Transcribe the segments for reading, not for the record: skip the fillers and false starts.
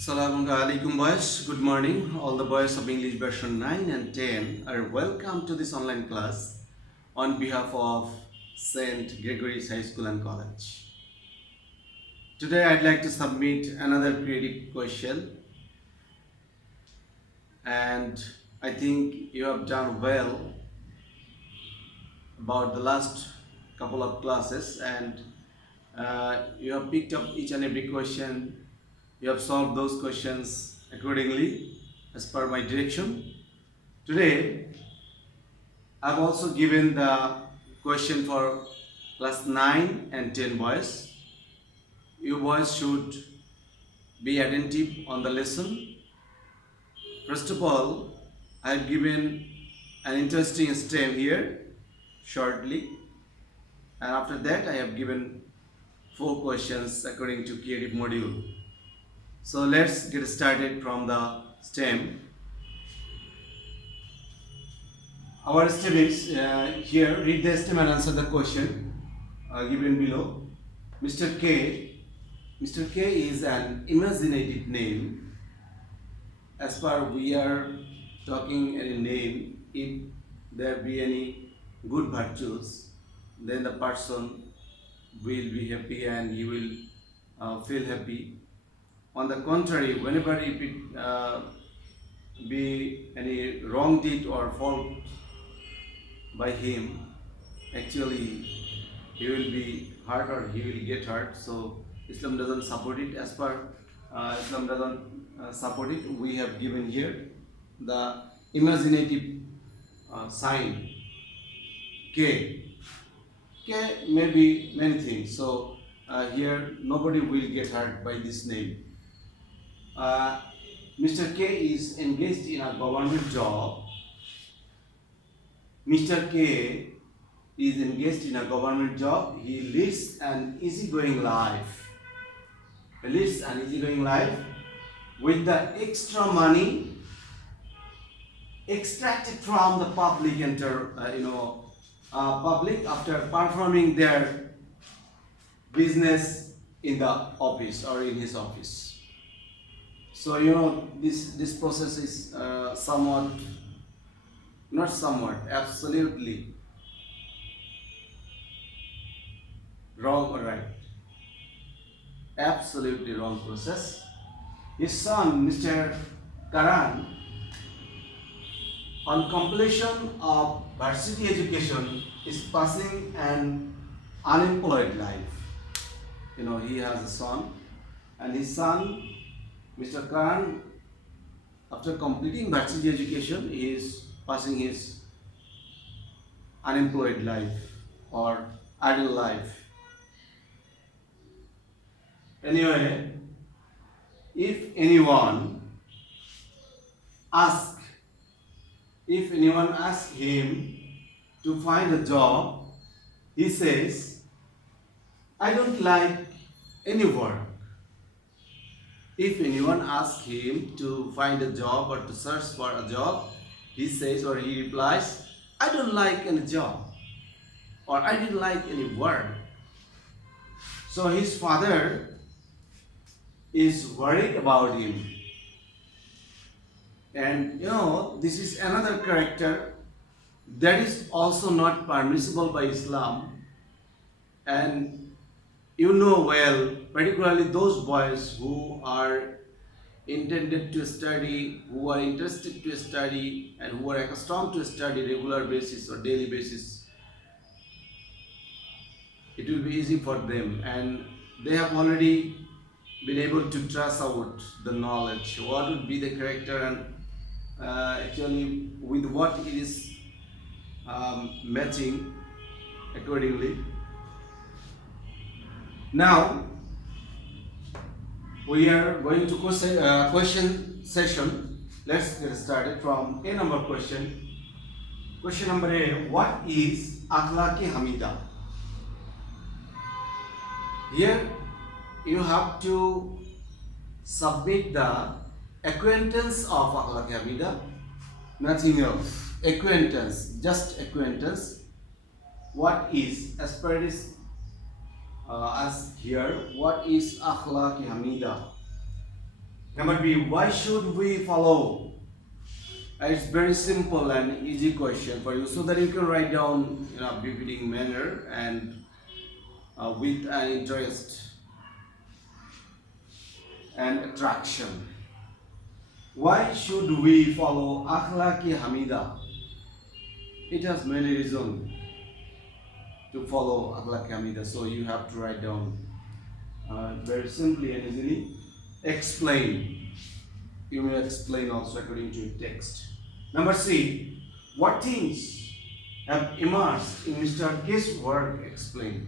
Assalamu alaikum boys. Good morning. All the boys of English version 9 and 10 are welcome to this online class on behalf of St. Gregory's High School and College. Today I'd like to submit another creative question, and I think you have done well about the last couple of classes, and you have picked up each and every question. You have solved those questions accordingly as per my direction. Today I've also given the question for class 9 and 10 boys. You boys should be attentive on the lesson. First of all, I've given an interesting stem here shortly, and after that I have given 4 questions according to creative module. So let's get started from the stem. Our stem is here. Read the stem and answer the question given below. Mr. K. Mr. K is an imaginative name. As per we are talking any name, if there be any good virtues, then the person will be happy and he will feel happy. On the contrary, whenever if it be any wrong deed or fault by him, actually he will be hurt or he will get hurt. So Islam doesn't support it. As per Islam doesn't support it, we have given here the imaginative sign K. K may be many things. So here nobody will get hurt by this name. Mr. K is engaged in a government job. Mr. K is engaged in a government job. He lives an easygoing life. He lives an easygoing life with the extra money extracted from the public public after performing their business in the office or in his office. So this process is absolutely wrong or right. Absolutely wrong process. His son, Mr. Karan, on completion of varsity education, is passing an unemployed life. He has a son, and his son, Mr. Karan, after completing varsity education, is passing his unemployed life or idle life. Anyway, if anyone asks him to find a job, he says, I don't like any work. If anyone asks him to find a job or to search for a job, he says or he replies, I don't like any job or I didn't like any work. So his father is worried about him. And this is another character that is also not permissible by Islam. And well, particularly those boys who are intended to study, who are interested to study, and who are accustomed to study regular basis or daily basis, it will be easy for them, and they have already been able to trace out the knowledge, what would be the character, and actually with what it is matching accordingly. Now we are going to question session. Let's get started from A number question. Question number A: what is akhlaq-e hamida? Here you have to submit the acquaintance of akhlaq-e hamida, nothing else. Acquaintance, just acquaintance. What is, as per this as here, what is akhlaq-e hamida? Number B, why should we follow? It's very simple and easy question for you, so that you can write down in a befitting manner and with an interest and attraction. Why should we follow Akhlaqi Hamida? It has many reasons to follow Akhlaqi Hamida, so you have to write down very simply and easily. Explain. You may explain also according to text. Number C, what things have emerged in Mr. K's work? Explain.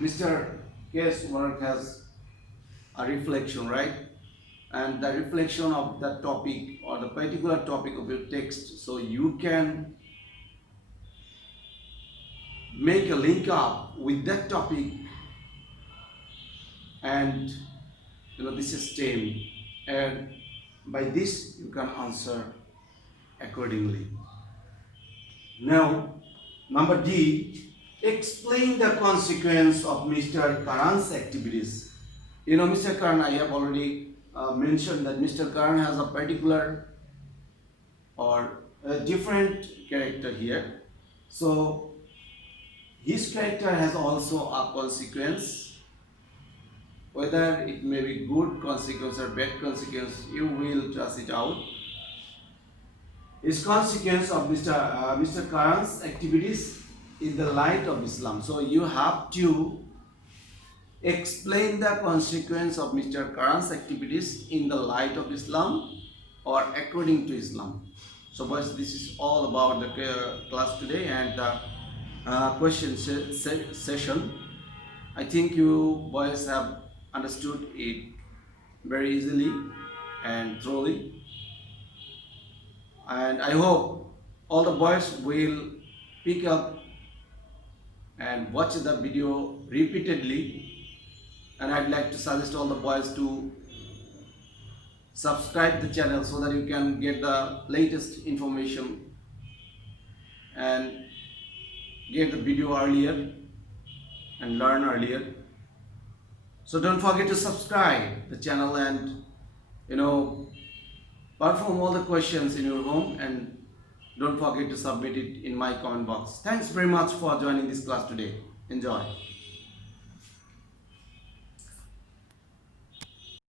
Mr. K's work has a reflection, right? And the reflection of that topic or the particular topic of your text, so you can make a link up with that topic, and this is STEM, and by this you can answer accordingly. Now, number D, explain the consequence of Mr. Karan's activities. Mr. Karan, I have already mentioned that Mr. Karan has a particular or a different character here. So his character has also a consequence. Whether it may be good consequence or bad consequence, you will trust it out. Is consequence of Mr. Karan's activities in the light of Islam. So you have to explain the consequence of Mr. Karan's activities in the light of Islam or according to Islam. So boys, this is all about the class today and the question session. I think you boys have understood it very easily and thoroughly, and I hope all the boys will pick up and watch the video repeatedly. And I'd like to suggest all the boys to subscribe the channel so that you can get the latest information and get the video earlier and learn earlier. So don't forget to subscribe the channel and perform all the questions in your home, and don't forget to submit it in my comment box. Thanks very much for joining this class today. Enjoy.